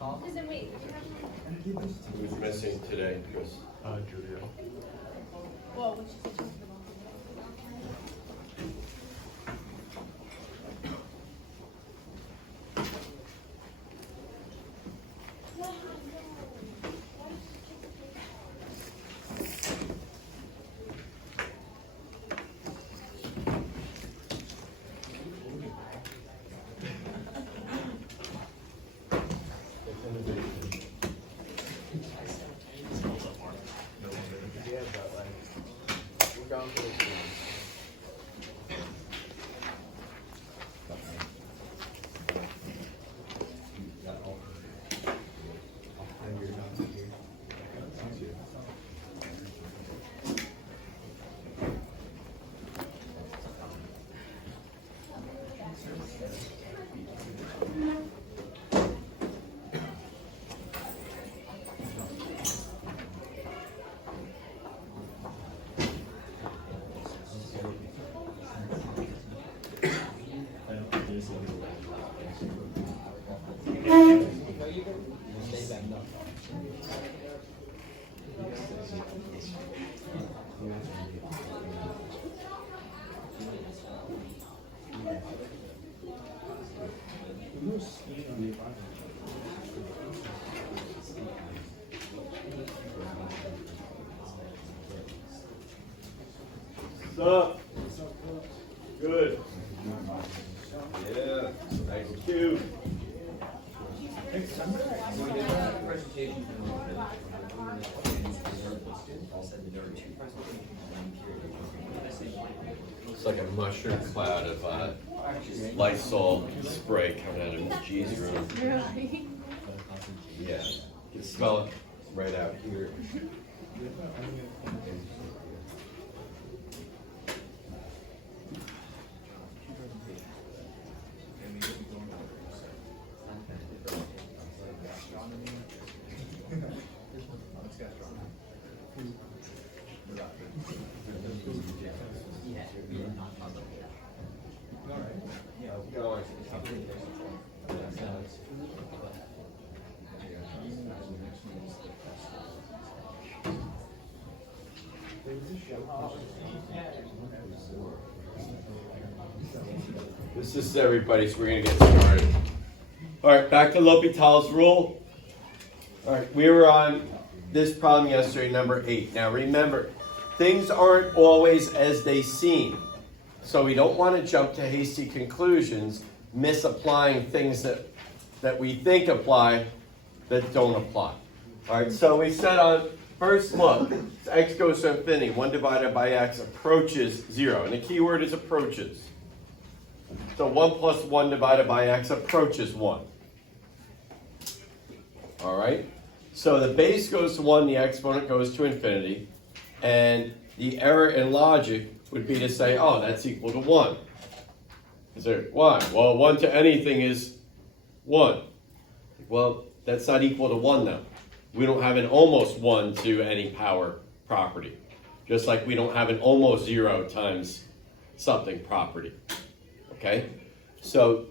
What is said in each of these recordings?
Who's missing today, Chris? Julia. Well, which is the Up. Good. Yeah. Thank you. Presentation. It's like a mushroom cloud of Lysol spray coming out of G's room. Really? Yeah. You can smell it right out here. This is everybody, so we're going to get started. All right, back to L'Hopital's rule. All right, we were on this problem yesterday, number 8. Now remember, things aren't always as they seem. So we don't want to jump to hasty conclusions, misapplying things that we think apply that don't apply. All right, so we said on first look, x goes to infinity. 1 divided by x approaches 0. And the key word is approaches. So 1 plus 1 divided by x approaches 1. All right? So the base goes to 1, the exponent goes to infinity. And the error in logic would be to say, oh, that's equal to 1. Is there, why? Well, 1 to anything is 1. Well, that's not equal to 1 though. We don't have an almost 1 to any power property. Just like we don't have an almost 0 times something property. Okay? So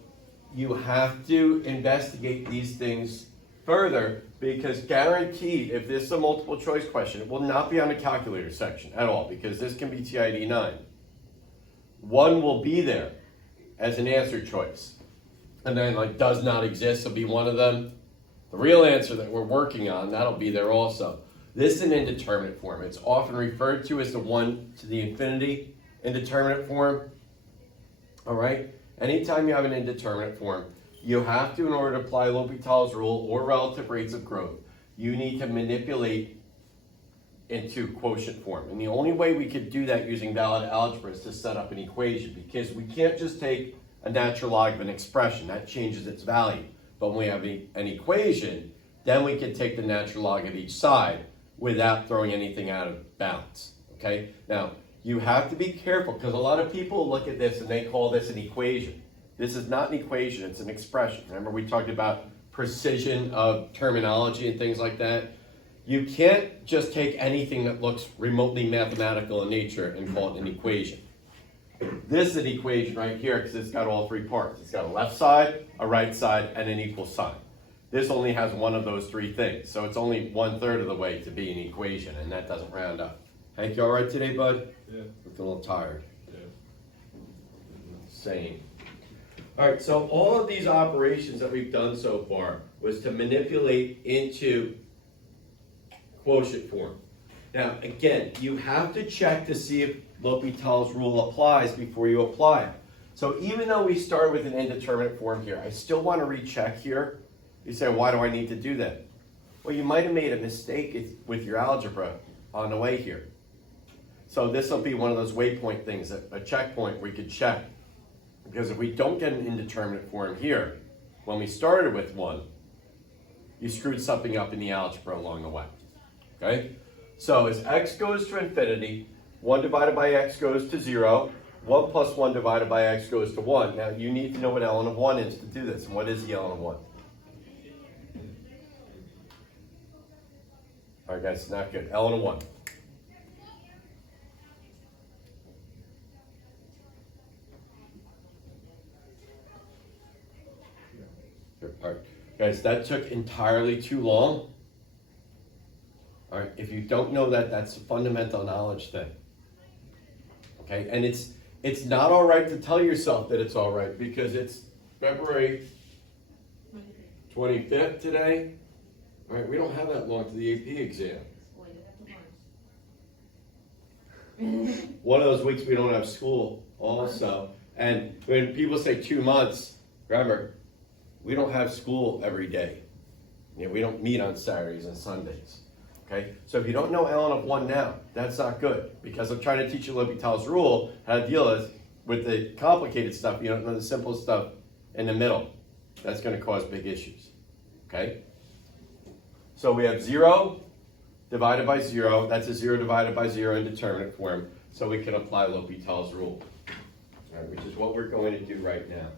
you have to investigate these things further, because guaranteed, if this is a multiple choice question, it will not be on the calculator section at all, because this can be TID 9. 1 will be there as an answer choice. And then like does not exist will be one of them. The real answer that we're working on, that'll be there also. This is an indeterminate form. It's often referred to as the 1 to the infinity indeterminate form. All right? Anytime you have an indeterminate form, you have to, in order to apply L'Hopital's rule or relative rates of growth, you need to manipulate into quotient form. And the only way we could do that using valid algebra is to set up an equation, because we can't just take a natural log of an expression. That changes its value. But when we have an equation, then we can take the natural log of each side without throwing anything out of balance. Okay? Now, you have to be careful, because a lot of people look at this and they call this an equation. This is not an equation, it's an expression. Remember we talked about precision of terminology and things like that? You can't just take anything that looks remotely mathematical in nature and call it an equation. This is an equation right here because it's got all three parts. It's got a left side, a right side, and an equal sign. This only has one of those three things, so it's only 1/3 of the way to be an equation, and that doesn't round up. Hank, you all right today, bud? Yeah. Looking a little tired. Yeah. Same. All right, so all of these operations that we've done so far was to manipulate into quotient form. Now, again, you have to check to see if L'Hopital's rule applies before you apply it. So even though we start with an indeterminate form here, I still want to recheck here. You say, why do I need to do that? Well, you might have made a mistake with your algebra on the way here. So this will be one of those waypoint things, a checkpoint we could check. Because if we don't get an indeterminate form here, when we started with one, you screwed something up in the algebra along the way. Okay? So as x goes to infinity, 1 divided by x goes to 0, 1 plus 1 divided by x goes to 1. Now you need to know what ln of 1 is to do this. And what is the ln of 1? All right, guys, not good. ln of 1. All right, guys, that took entirely too long. All right, if you don't know that, that's a fundamental knowledge thing. Okay, and it's not all right to tell yourself that it's all right because it's February 25th today. All right, we don't have that long to the AP exam. One of those weeks we don't have school also. And when people say 2 months, remember, we don't have school every day. You know, we don't meet on Saturdays and Sundays. Okay? So if you don't know ln of 1 now, that's not good. Because I'm trying to teach you L'Hopital's rule, how to deal with the complicated stuff. You don't know the simple stuff in the middle. That's going to cause big issues. Okay? So we have 0 divided by 0. That's a 0 divided by 0 indeterminate form. So we can apply L'Hopital's rule. All right, which is what we're going to do right now.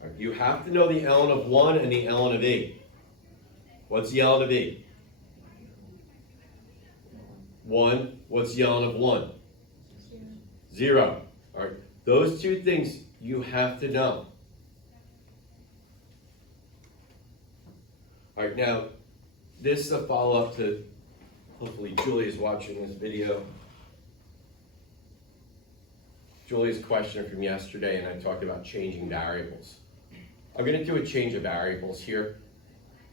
All right, you have to know the ln of 1 and the ln of e. What's the ln of e? 1. What's the ln of 1? 0. All right, those two things you have to know. All right, now, this is a follow-up to, hopefully Julia's watching this video. Julia's question from yesterday, and I talked about changing variables. I'm going to do a change of variables here.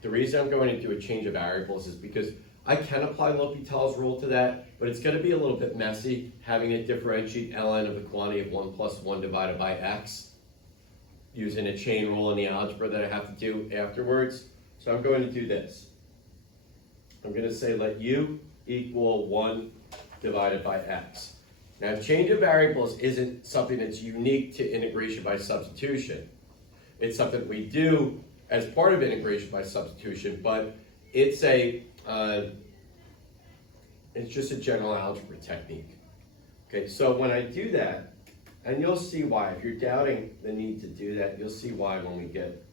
The reason I'm going to do a change of variables is because I can apply L'Hopital's rule to that, but it's going to be a little bit messy having it differentiate ln of the quantity of 1 plus 1 divided by x using a chain rule in the algebra that I have to do afterwards. So I'm going to do this. I'm going to say let u equal 1 divided by x. Now, change of variables isn't something that's unique to integration by substitution. It's something we do as part of integration by substitution, but it's just a general algebra technique. Okay, so when I do that, and you'll see why, if you're doubting the need to do that, you'll see why when we get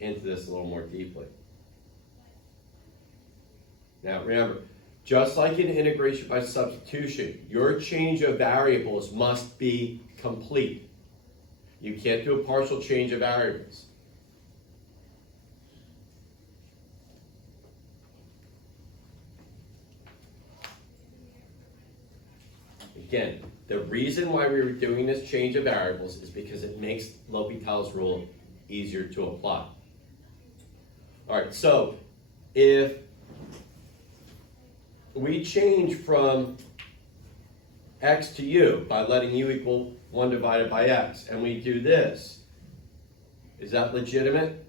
into this a little more deeply. Now remember, just like in integration by substitution, your change of variables must be complete. You can't do a partial change of variables. Again, the reason why we were doing this change of variables is because it makes L'Hopital's rule easier to apply. All right, so if we change from x to u by letting u equal 1 divided by x, and we do this, is that legitimate?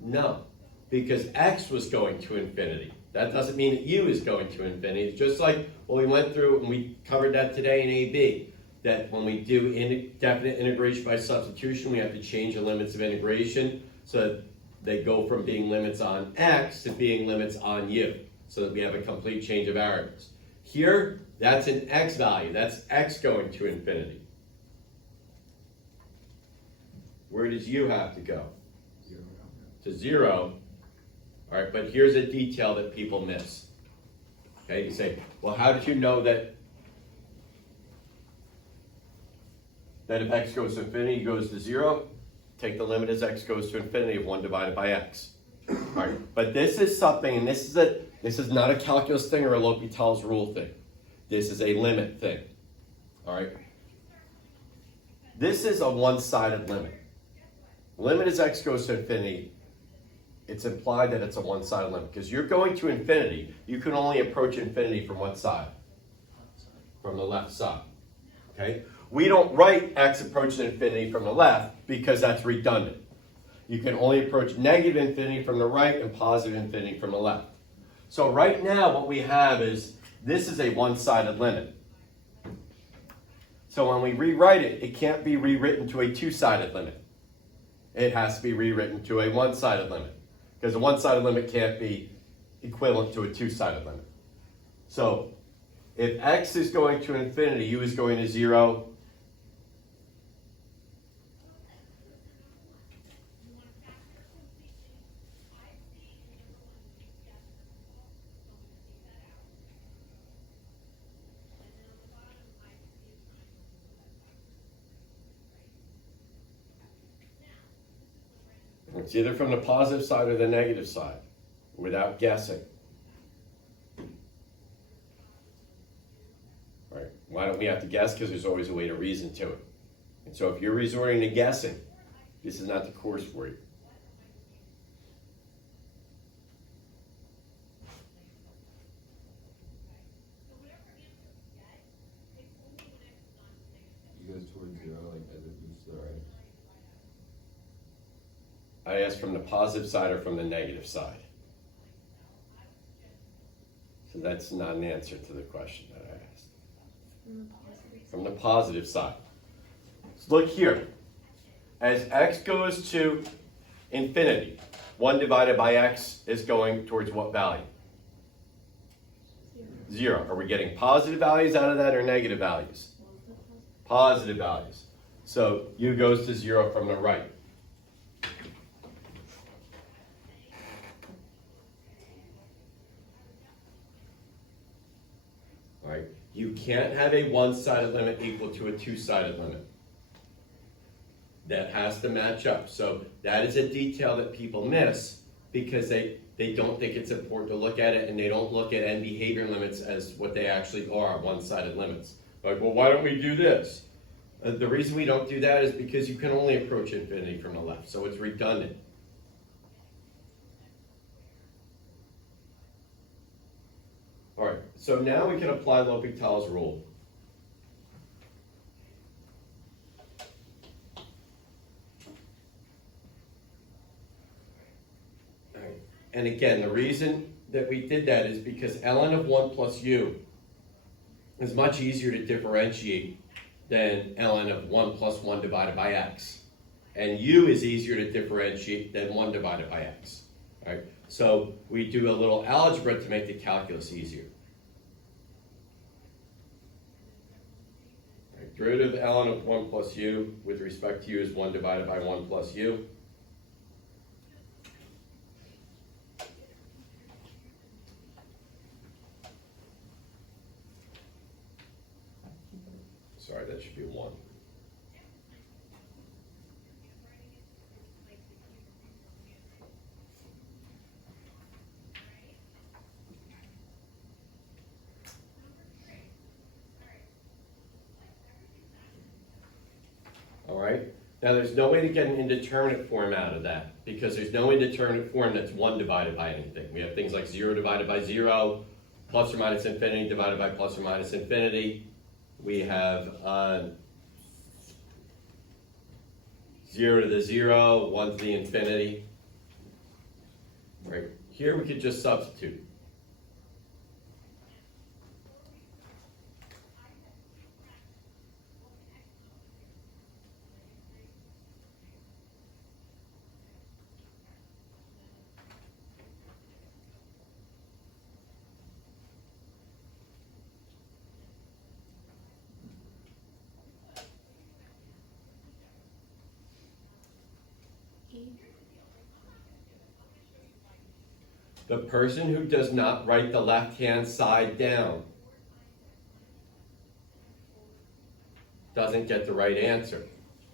No, because x was going to infinity. That doesn't mean that u is going to infinity. It's just like what we went through, and we covered that today in AB, that when we do definite integration by substitution, we have to change the limits of integration so that they go from being limits on x to being limits on u, so that we have a complete change of variables. Here, that's an x value. That's x going to infinity. Where does u have to go? 0. To 0. All right, but here's a detail that people miss. Okay, you say, well, how did you know that that if x goes to infinity goes to 0, take the limit as x goes to infinity of 1 divided by x. All right, but this is something, and this is not a calculus thing or a L'Hopital's rule thing. This is a limit thing. All right. This is a one-sided limit. Limit as x goes to infinity. It's implied that it's a one-sided limit because you're going to infinity. You can only approach infinity from what side? From the left side. Okay. We don't write x approaches infinity from the left because that's redundant. You can only approach negative infinity from the right and positive infinity from the left. So right now what we have is this is a one-sided limit. So when we rewrite it, it can't be rewritten to a two-sided limit. It has to be rewritten to a one-sided limit because a one-sided limit can't be equivalent to a two-sided limit. So if x is going to infinity, u is going to 0. It's either from the positive side or the negative side, without guessing. Right? Why don't we have to guess? Because there's always a way to reason to it. And so if you're resorting to guessing, this is not the course for you. You goes towards 0, like as it moves to the right. I asked from the positive side or from the negative side. So that's not an answer to the question that I asked. From the positive side. So look here. As x goes to infinity, 1 divided by x is going towards what value? 0. Are we getting positive values out of that or negative values? Positive values. So u goes to 0 from the right. Right? You can't have a one-sided limit equal to a two-sided limit. That has to match up. So that is a detail that people miss because they don't think it's important to look at it, and they don't look at end behavior limits as what they actually are, one-sided limits. Like, well, why don't we do this? The reason we don't do that is because you can only approach infinity from the left, so it's redundant. All right, so now we can apply L'Hopital's rule. All right. And again, the reason that we did that is because ln of 1 plus u is much easier to differentiate than ln of 1 plus 1 divided by x. And u is easier to differentiate than 1 divided by x. All right? So we do a little algebra to make the calculus easier. All right, derivative of ln of 1 plus u with respect to u is 1 divided by 1 plus u. Sorry, that should be 1. All right. Now there's no way to get an indeterminate form out of that because there's no indeterminate form that's 1 divided by anything. We have things like 0 divided by 0, plus or minus infinity divided by plus or minus infinity. We have 0 to the 0, 1 to the infinity. Right. Here we could just substitute. The person who does not write the left-hand side down doesn't get the right answer.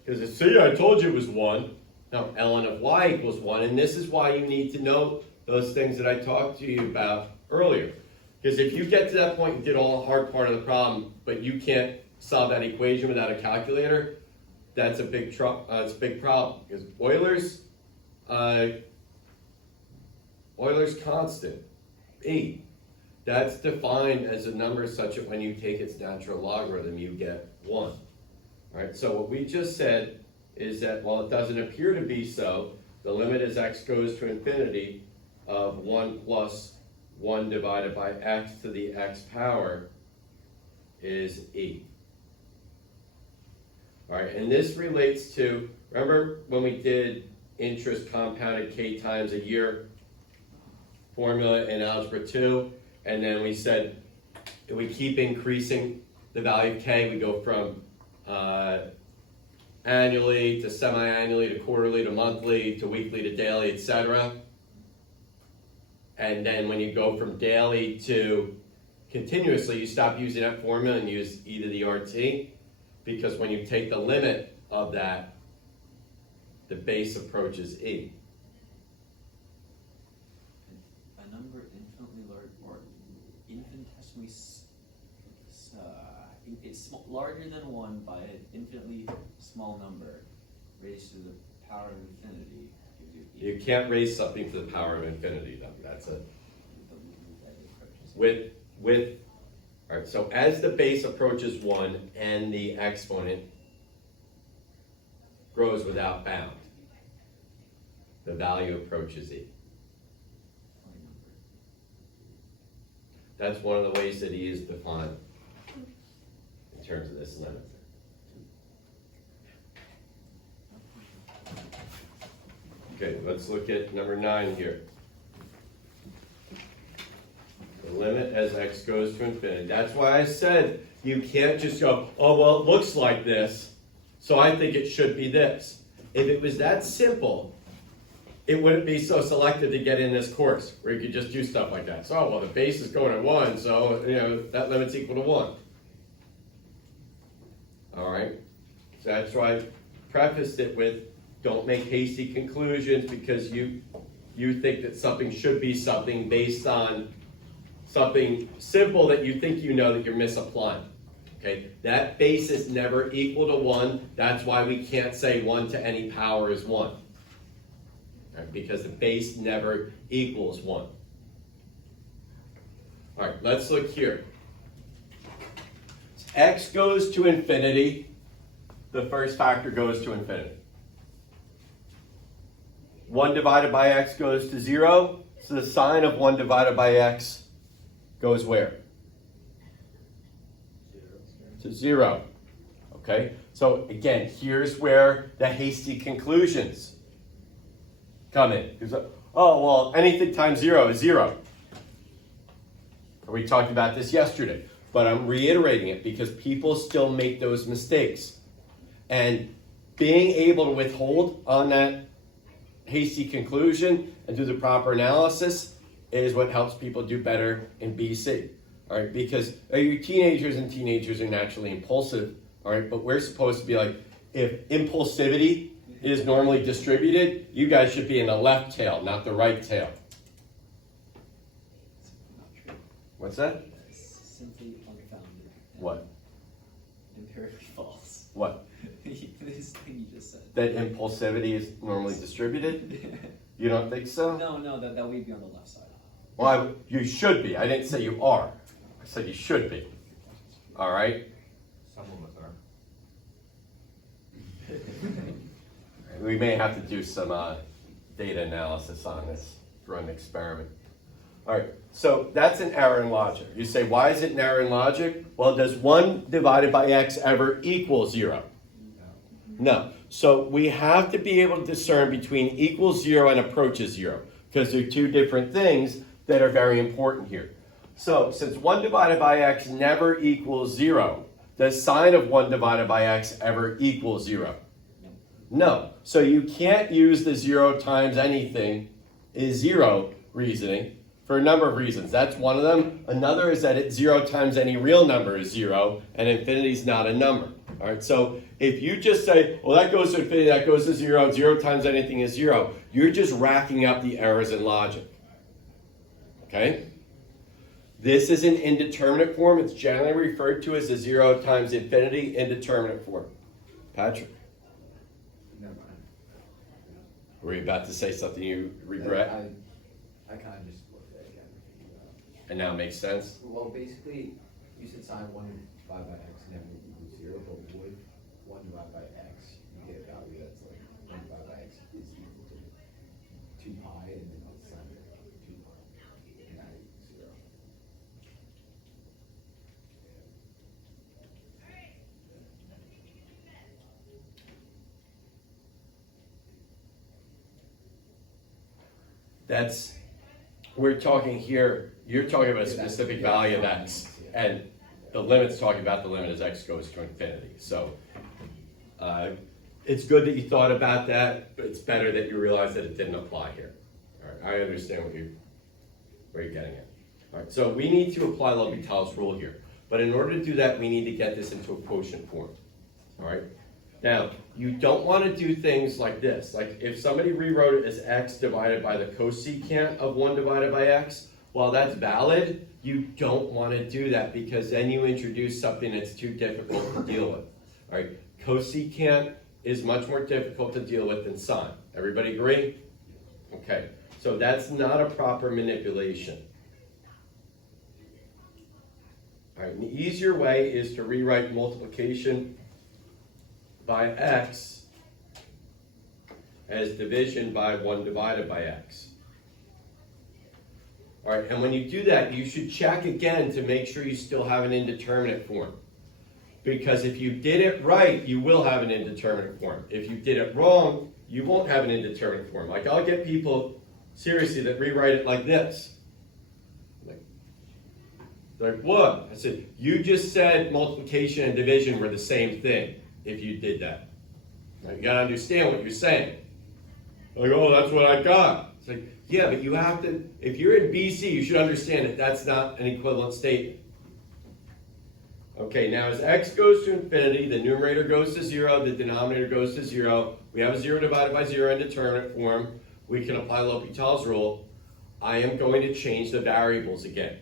Because see, I told you it was 1. No, ln of y equals 1, and this is why you need to know those things that I talked to you about earlier. Because if you get to that point and did all the hard part of the problem, but you can't solve that equation without a calculator, that's a big it's a big problem. Because Euler's constant, 8, that's defined as a number such that when you take its natural logarithm, you get 1. All right, so what we just said is that while it doesn't appear to be so, the limit as x goes to infinity of 1 plus 1 divided by x to the x power is 8. All right, and this relates to, remember when we did interest compounded k times a year formula in Algebra 2, and then we said if we keep increasing the value of k, we go from annually to semi-annually to quarterly to monthly to weekly to daily, etc. And then when you go from daily to continuously, you stop using that formula and use e to the RT, because when you take the limit of that, the base approaches e. A number infinitely large or infinitesimally it's larger than 1 by an infinitely small number raised to the power of infinity gives you You can't raise something to the power of infinity, though. That's it. With all right, so as the base approaches 1 and the exponent grows without bound, the value approaches e. That's one of the ways that e is defined in terms of this limit. Okay, let's look at number 9 here. The limit as x goes to infinity. That's why I said you can't just go, oh, well, it looks like this, so I think it should be this. If it was that simple, it wouldn't be so selective to get in this course, where you could just do stuff like that. So, well, the base is going at 1, so, that limit's equal to 1. All right? So that's why I prefaced it with, don't make hasty conclusions because you think that something should be something based on something simple that you think you know that you're misapplying. Okay, that base is never equal to 1. That's why we can't say 1 to any power is 1. Right, because the base never equals 1. All right, let's look here. X goes to infinity. The first factor goes to infinity. 1 divided by x goes to 0. So the sign of 1 divided by x goes where? To 0. Okay? So again, here's where the hasty conclusions come in. Oh, well, anything times 0 is 0. We talked about this yesterday, but I'm reiterating it because people still make those mistakes. And being able to withhold on that hasty conclusion and do the proper analysis is what helps people do better in BC. All right, because your teenagers are naturally impulsive. All right, but we're supposed to be like, if impulsivity is normally distributed, you guys should be in the left tail, not the right tail. Not true. What's that? It's simply unfounded. What? Empirically false. What? This thing you just said. That impulsivity is normally distributed? You don't think so? No, that we'd be on the left side. Well, you should be. I didn't say you are. I said you should be. All right? Some of us are. We may have to do some data analysis on this, run an experiment. All right, so that's an error in logic. You say, why is it an error in logic? Well, does 1 divided by x ever equal 0? No. So we have to be able to discern between equals 0 and approaches 0, because they're two different things that are very important here. So since 1 divided by x never equals 0, does sine of 1 divided by x ever equal 0? No. So you can't use the 0 times anything is 0 reasoning for a number of reasons. That's one of them. Another is that 0 times any real number is 0, and infinity is not a number. All right, so if you just say, well, that goes to infinity, that goes to 0, 0 times anything is 0, you're just racking up the errors in logic. Okay? This is an indeterminate form. It's generally referred to as a 0 times infinity indeterminate form. Patrick, Never mind. were you about to say something you regret I kind of just looked at it again. and now it makes sense? Well, basically, you said sine 1 divided by x never equals 0, but with 1 divided by x, you get a value that's like 1 divided by x is equal to 2 pi, and then the sine of 2 pi, and that equals 0. That's, we're talking here, you're talking about a Yeah, that's- specific yeah, value of fine, x, yeah. and the limit's talking about the limit as x goes to infinity. So, it's good that you thought about that, but it's better that you realize that it didn't apply here. All right, I understand where you're getting at. All right, so we need to apply L'Hopital's rule here, but in order to do that, we need to get this into a quotient form. All right. Now, you don't want to do things like this. Like if somebody rewrote it as x divided by the cosecant of 1 divided by x, while that's valid, you don't want to do that because then you introduce something that's too difficult to deal with. All right, cosecant is much more difficult to deal with than sine. Everybody agree? Okay, so that's not a proper manipulation. All right, an easier way is to rewrite multiplication by x as division by 1 divided by x. All right, and when you do that, you should check again to make sure you still have an indeterminate form. Because if you did it right, you will have an indeterminate form. If you did it wrong, you won't have an indeterminate form. Like I'll get people, seriously, that rewrite it like this. Like what? I said, you just said multiplication and division were the same thing if you did that. Now, you gotta understand what you're saying. Like, oh, that's what I got. It's like, yeah, but you have to, if you're in BC, you should understand that that's not an equivalent statement. Okay, now as x goes to infinity, the numerator goes to 0, the denominator goes to 0. We have a 0 divided by 0 indeterminate form. We can apply L'Hopital's rule. I am going to change the variables again.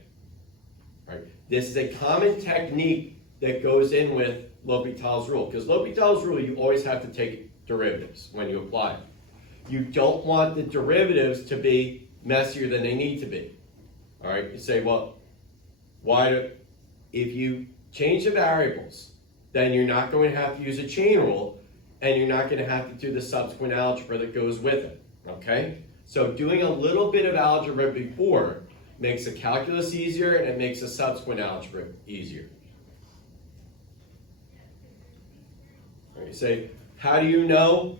Right? This is a common technique that goes in with L'Hopital's rule. Because L'Hopital's rule, you always have to take derivatives when you apply it. You don't want the derivatives to be messier than they need to be. All right, you say, well, if you change the variables, then you're not going to have to use a chain rule, and you're not going to have to do the subsequent algebra that goes with it, okay? So doing a little bit of algebra before makes the calculus easier, and it makes the subsequent algebra easier. All right, you say, how do you know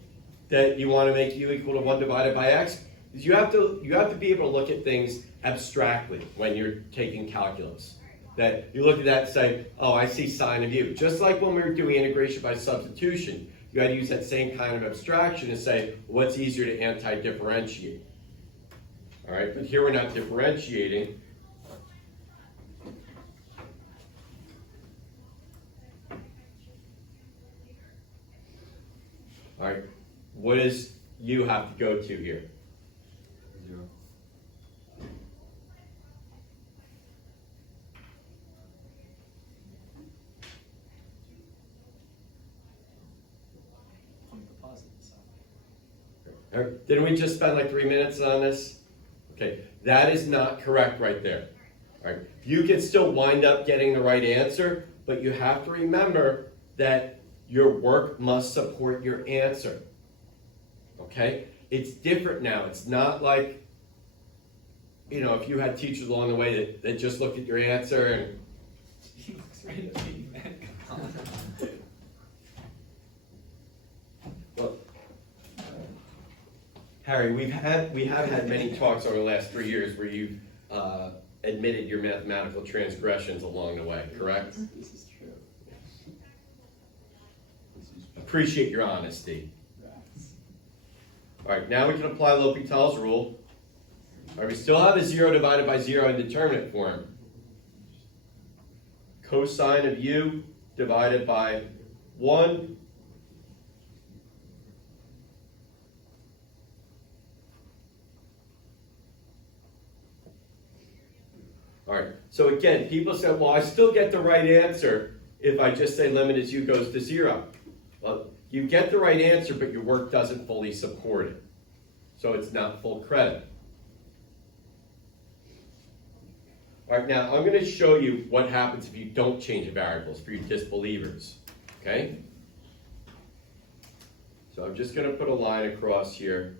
that you want to make u equal to 1 divided by x? Because you have to be able to look at things abstractly when you're taking calculus. That you look at that and say, oh, I see sine of u. Just like when we were doing integration by substitution, you had to use that same kind of abstraction to say, what's easier to anti-differentiate? All right, but here we're not differentiating. All right, what does u have to go to here? 0. Point the positive side. All right, didn't we just spend like 3 minutes on this? Okay, that is not correct right there. All right, you can still wind up getting the right answer, but you have to remember that your work must support your answer. Okay? It's different now. It's not like, if you had teachers along the way that just looked at your answer and He looks right at me, man. Come on. well, Harry, we have had many talks over the last 3 years where you've admitted your mathematical transgressions along the way, correct? This is true. Appreciate your honesty. All right, now we can apply L'Hopital's rule. All right, we still have a 0 divided by 0 indeterminate form. Cosine of u divided by 1. All right, so again, people said, well, I still get the right answer if I just say limit as u goes to 0. Well, you get the right answer, but your work doesn't fully support it. So it's not full credit. All right, now I'm going to show you what happens if you don't change variables for you disbelievers, okay? So I'm just going to put a line across here.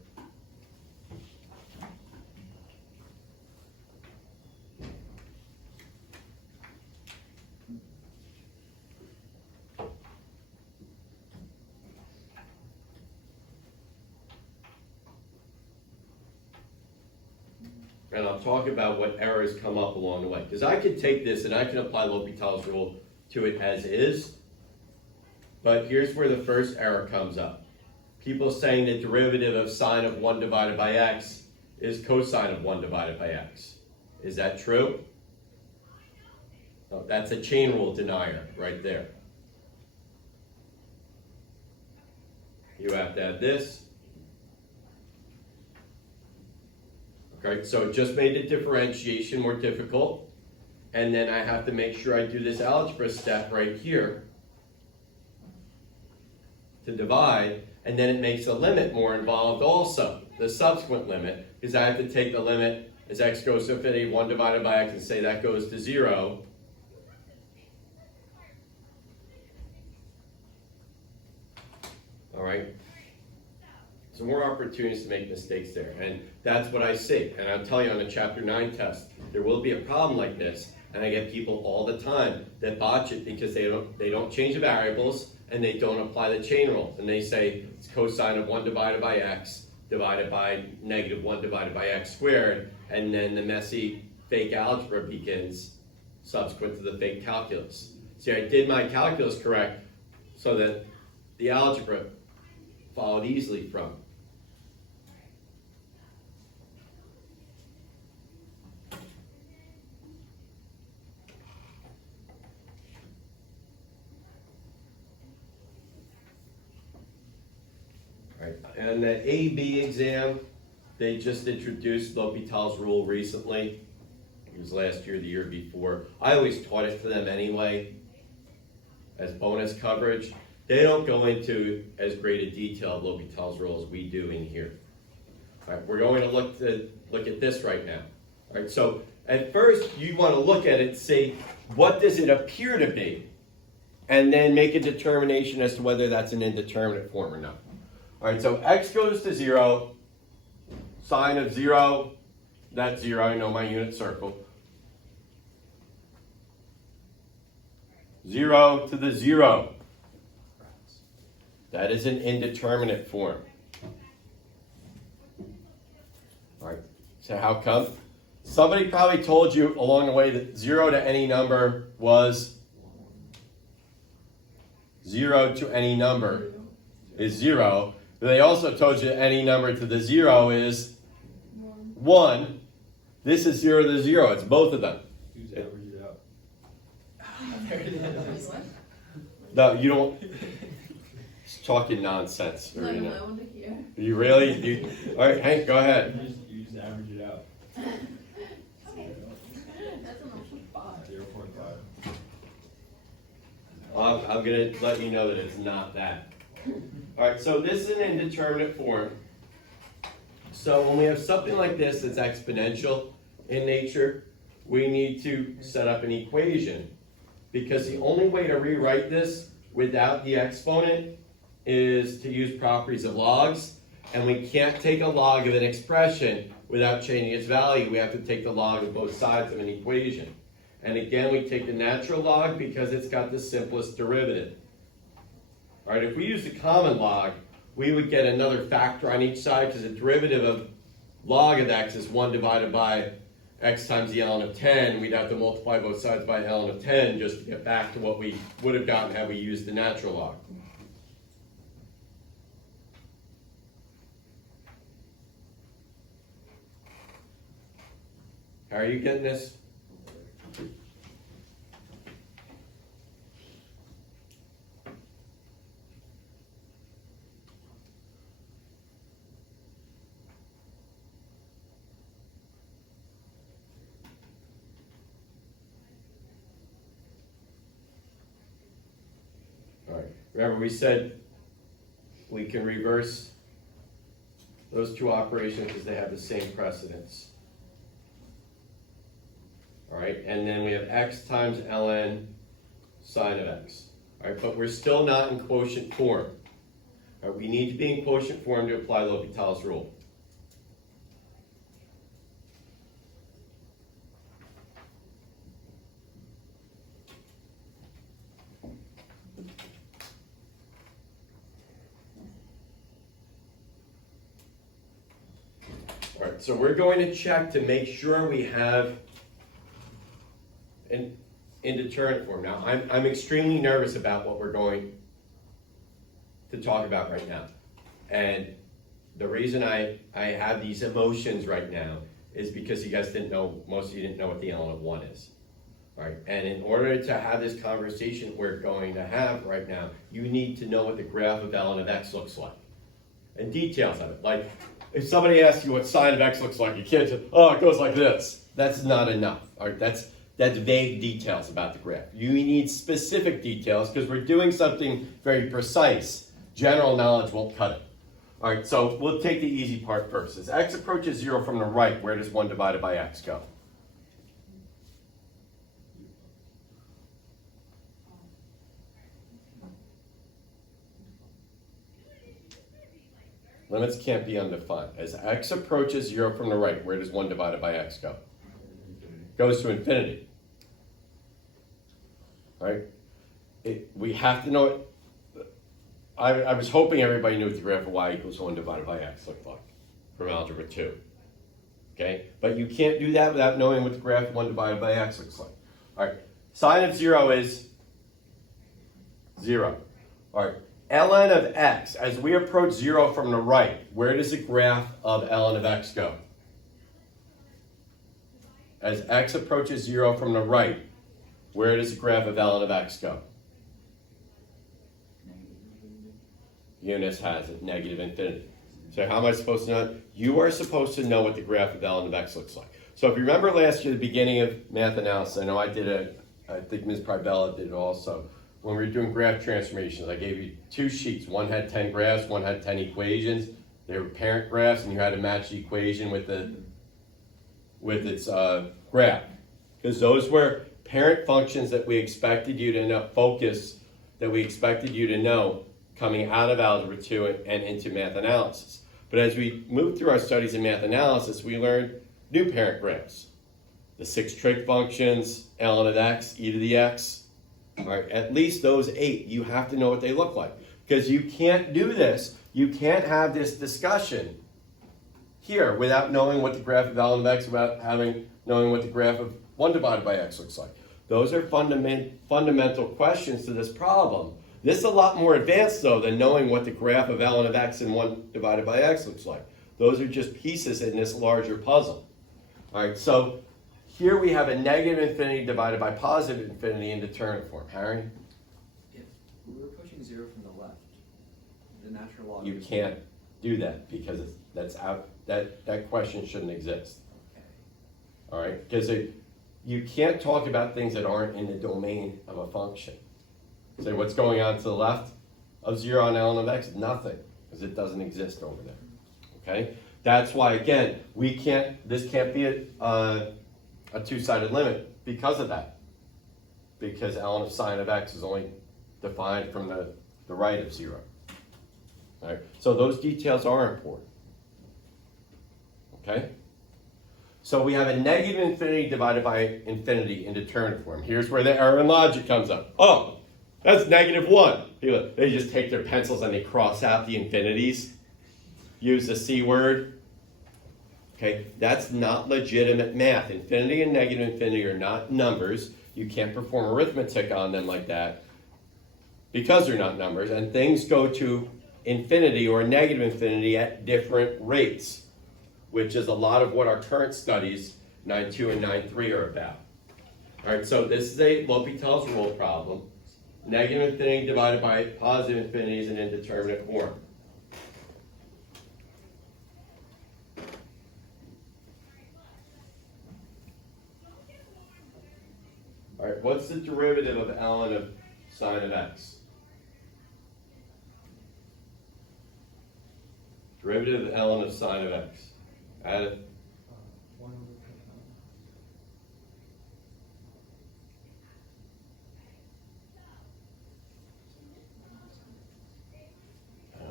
And I'll talk about what errors come up along the way. Because I can take this and I can apply L'Hopital's rule to it as is. But here's where the first error comes up. People saying the derivative of sine of 1 divided by x is cosine of 1 divided by x. Is that true? No, that's a chain rule denier right there. You have to add this. Okay, so it just made the differentiation more difficult. And then I have to make sure I do this algebra step right here to divide. And then it makes the limit more involved also, the subsequent limit, because I have to take the limit as x goes to infinity, 1 divided by x, and say that goes to 0. All right. So more opportunities to make mistakes there, and that's what I see. And I'll tell you on the Chapter 9 test, there will be a problem like this, and I get people all the time that botch it because they don't change the variables and they don't apply the chain rule, and they say it's cosine of 1 divided by x divided by negative 1 divided by x squared, and then the messy fake algebra begins subsequent to the fake calculus. See, I did my calculus correct so that the algebra followed easily from. Right. And the AB exam, they just introduced L'Hopital's rule recently. It was last year, the year before. I always taught it to them anyway as bonus coverage. They don't go into as great a detail of L'Hopital's rule as we do in here. All right, we're going to look at this right now. All right, so at first you want to look at it and say, what does it appear to be? And then make a determination as to whether that's an indeterminate form or not. All right, so x goes to 0, sine of 0, that's 0, I know my unit circle. 0 to the 0. That is an indeterminate form. All right, so how come? Somebody probably told you along the way that 0 to any number was 0 to any number is 0. They also told you any number to the 0 is 1. This is 0 to 0. It's both of them. Who's average it out? No, you don't. It's talking nonsense. No, Marina. no, I want to hear. You really? All right, Hank, go ahead. You just average it out. That's an option 5. 0.5. I'm going to let you know that it's not that. All right, so this is an indeterminate form. So when we have something like this that's exponential in nature, we need to set up an equation, because the only way to rewrite this without the exponent is to use properties of logs, and we can't take a log of an expression without changing its value. We have to take the log of both sides of an equation. And again, we take the natural log because it's got the simplest derivative. All right, if we use the common log, we would get another factor on each side, because the derivative of log of x is 1 divided by x times the ln of 10. We'd have to multiply both sides by ln of 10 just to get back to what we would have gotten had we used the natural log. How are you getting this? Remember, we said we can reverse those two operations because they have the same precedence. All right, and then we have x times ln sine of x. All right, but we're still not in quotient form. All right, we need to be in quotient form to apply L'Hopital's rule. All right, so we're going to check to make sure we have an indeterminate form. Now, I'm extremely nervous about what we're going to talk about right now. And the reason I have these emotions right now is because you guys didn't know, most of you didn't know what the ln of 1 is. All right, and in order to have this conversation we're going to have right now, you need to know what the graph of ln of x looks like. And details of it. Like, if somebody asks you what sine of x looks like, you can't just, oh, it goes like this. That's not enough. All right, that's vague details about the graph. You need specific details because we're doing something very precise. General knowledge won't cut it. All right, so we'll take the easy part first. As x approaches 0 from the right, where does 1 divided by x go? Limits can't be undefined. As x approaches 0 from the right, where does 1 divided by x go? Goes to infinity. All right? We have to know it. I was hoping everybody knew what the graph of y equals 1 divided by x looked like from algebra 2. Okay? But you can't do that without knowing what the graph of 1 divided by x looks like. All right. Sine of 0 is 0. All right. ln of x, as we approach 0 from the right, where does the graph of ln of x go? As x approaches 0 from the right, where does the graph of ln of x go? Eunice has it, negative infinity. So how am I supposed to know? You are supposed to know what the graph of ln of x looks like. So if you remember last year, the beginning of math analysis, I know I did it, I think Ms. Pribella did it also. When we were doing graph transformations, I gave you 2 sheets. One had 10 graphs, one had 10 equations. They were parent graphs, and you had to match the equation with its graph. Because those were parent functions that we expected you to know, focus, that we expected you to know coming out of Algebra 2 and into math analysis. But as we moved through our studies in math analysis, we learned new parent graphs. The 6 trig functions, ln of x, e to the x. All right, at least those 8, you have to know what they look like. Because you can't do this, you can't have this discussion here without knowing what the graph of ln of x, without knowing what the graph of 1 divided by x looks like. Those are fundamental questions to this problem. This is a lot more advanced, though, than knowing what the graph of ln of x and 1 divided by x looks like. Those are just pieces in this larger puzzle. All right, so here we have a negative infinity divided by positive infinity in determinate form. Harry? If we were approaching 0 from the left, the natural log. You can't do that because that's out. That question shouldn't exist. Okay. All right, because you can't talk about things that aren't in the domain of a function. Say what's going on to the left of 0 on ln of x? Nothing, because it doesn't exist over there. Okay, that's why again this can't be a 2-sided limit because of that. Because ln of sine of x is only defined from the right of 0. All right, so those details are important. Okay, so we have a negative infinity divided by infinity in determinate form. Here's where the error in logic comes up. Oh, that's -1. They just take their pencils and they cross out the infinities, use the C word. Okay, that's not legitimate math. Infinity and negative infinity are not numbers. You can't perform arithmetic on them like that because they're not numbers, and things go to infinity or negative infinity at different rates, which is a lot of what our current studies, 9.2 and 9.3, are about. All right, so this is a L'Hopital's rule problem. Negative infinity divided by positive infinity is an indeterminate form. All right, what's the derivative of ln of sine of x? derivative of ln of sine of x. Add it. 1 over cosine.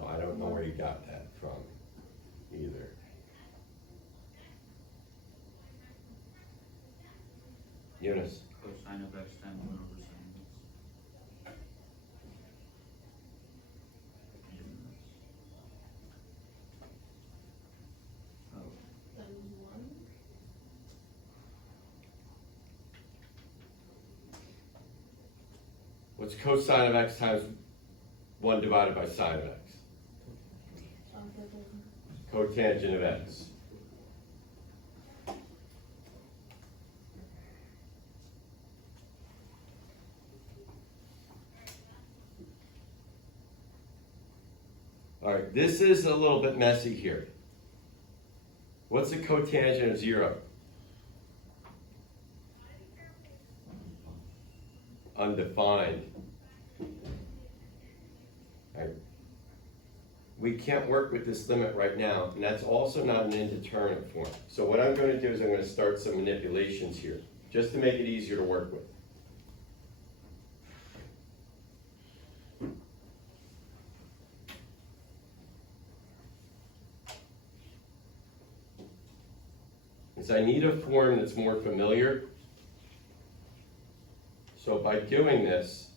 Oh, I don't know where you got that from either. Eunice, Cosine of x times 1 over sine of x. Oh, Times one. what's cosine of x times 1 divided by sine of x? Cotangent of x. All right, this is a little bit messy here. What's the cotangent of 0? Undefined. All right. We can't work with this limit right now, and that's also not an indeterminate form. So what I'm going to do is I'm going to start some manipulations here, just to make it easier to work with. Is I need a form that's more familiar. So by doing this,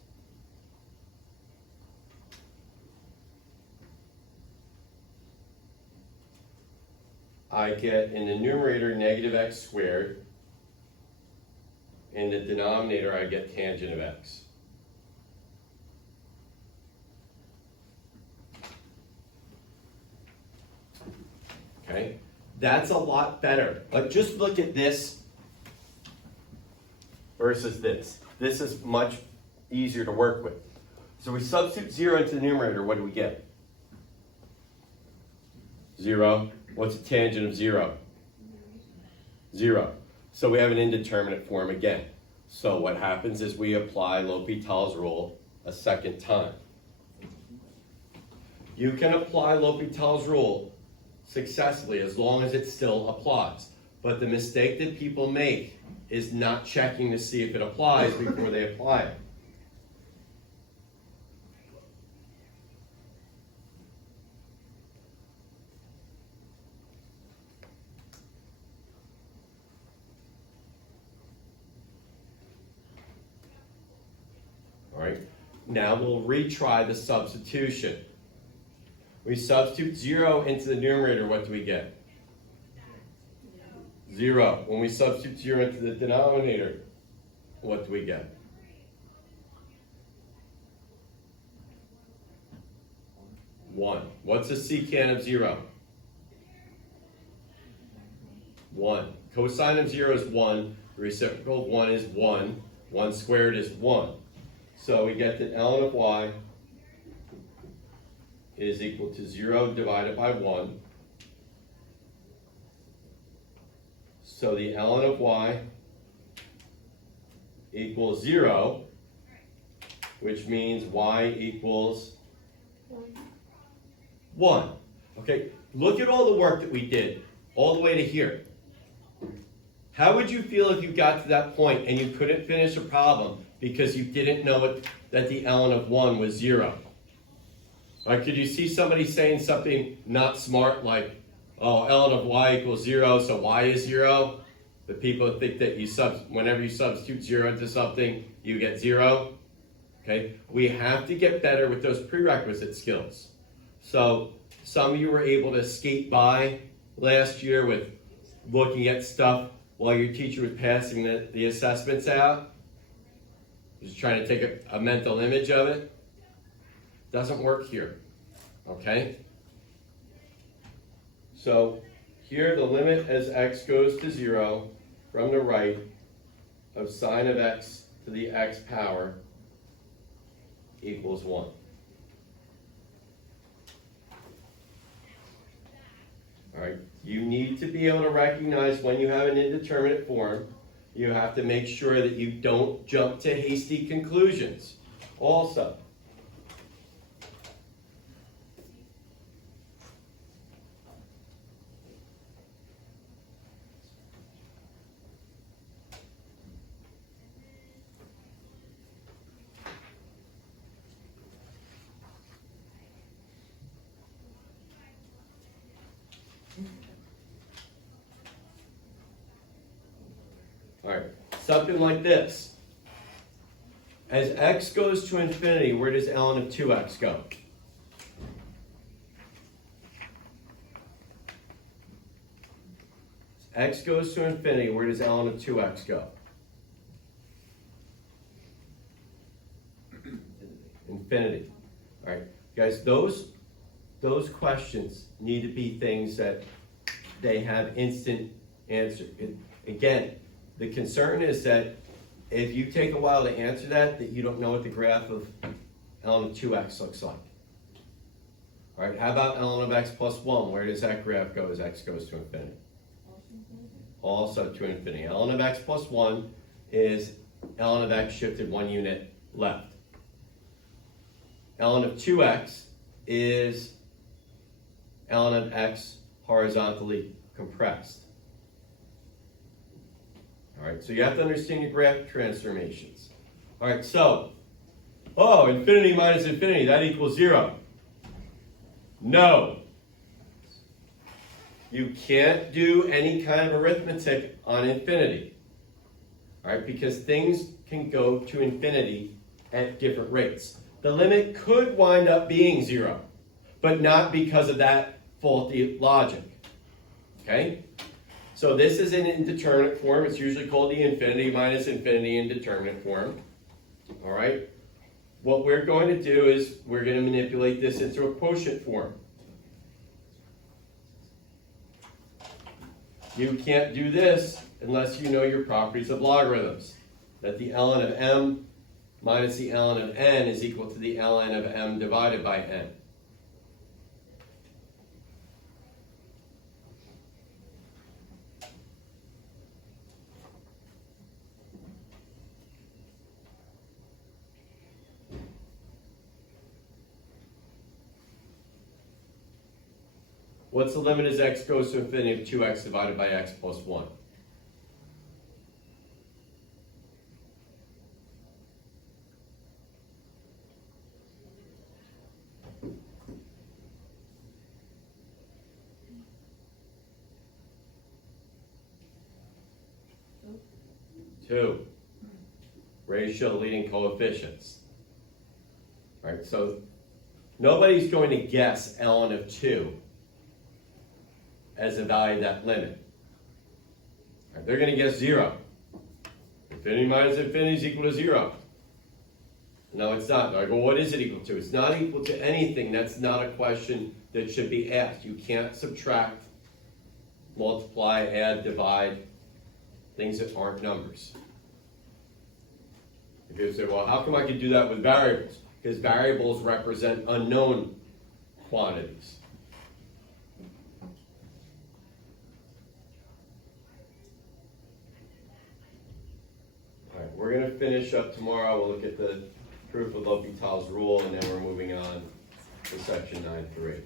I get in the numerator negative x squared. In the denominator, I get tangent of x. Okay, that's a lot better. Like, just look at this versus this. This is much easier to work with. So we substitute 0 into the numerator, what do we get? 0. What's the tangent of 0? 0. So we have an indeterminate form again. So what happens is we apply L'Hopital's rule a second time. You can apply L'Hopital's rule successfully as long as it still applies. But the mistake that people make is not checking to see if it applies before they apply it. All right, now we'll retry the substitution. We substitute 0 into the numerator, what do we get? 0. When we substitute 0 into the denominator, what do we get? 1. What's the secant of 0? 1. Cosine of 0 is 1. The reciprocal of 1 is 1. 1 squared is 1. So we get that ln of y is equal to 0 divided by 1. So the ln of y equals 0, which means y equals 1. Okay, look at all the work that we did all the way to here. How would you feel if you got to that point and you couldn't finish a problem because you didn't know that the ln of 1 was 0? Right, could you see somebody saying something not smart like, oh, ln of y equals 0, so y is 0? But people think that whenever you substitute 0 into something, you get 0. Okay, we have to get better with those prerequisite skills. So some of you were able to skate by last year with looking at stuff while your teacher was passing the assessments out. Just trying to take a mental image of it. Doesn't work here, okay? So here the limit as x goes to 0 from the right of sine of x to the x power equals 1. All right, you need to be able to recognize when you have an indeterminate form. You have to make sure that you don't jump to hasty conclusions. Also, Alright, something like this. As x goes to infinity, where does ln of 2x go? As x goes to infinity, where does ln of 2x go? Infinity. Alright, guys, those questions need to be things that they have instant answer. Again, the concern is that if you take a while to answer that you don't know what the graph of ln of 2x looks like. Alright, how about ln of x plus 1? Where does that graph go as x goes to infinity? Also to infinity. ln of x plus 1 is ln of x shifted 1 unit left. ln of 2x is ln of x horizontally compressed. Alright, so you have to understand your graph transformations. Alright, so, infinity minus infinity, that equals 0. No. You can't do any kind of arithmetic on infinity. Alright, because things can go to infinity at different rates. The limit could wind up being 0, but not because of that faulty logic. Okay? So this is an indeterminate form. It's usually called the infinity minus infinity indeterminate form. All right? What we're going to do is we're going to manipulate this into a quotient form. You can't do this unless you know your properties of logarithms. That the ln of m minus the ln of n is equal to the ln of m divided by n. What's the limit as x goes to infinity of 2x divided by x plus 1? Two. Ratio leading coefficients. Right, so nobody's going to guess ln of 2 as a value of that limit. Right, they're going to guess 0. Infinity minus infinity is equal to 0. No, it's not. I go, what is it equal to? It's not equal to anything. That's not a question that should be asked. You can't subtract, multiply, add, divide, things that aren't numbers. If you say, well, how come I can do that with variables? Because variables represent unknown quantities. All right, we're going to finish up tomorrow. We'll look at the proof of L'Hopital's rule, and then we're moving on to section 9.3.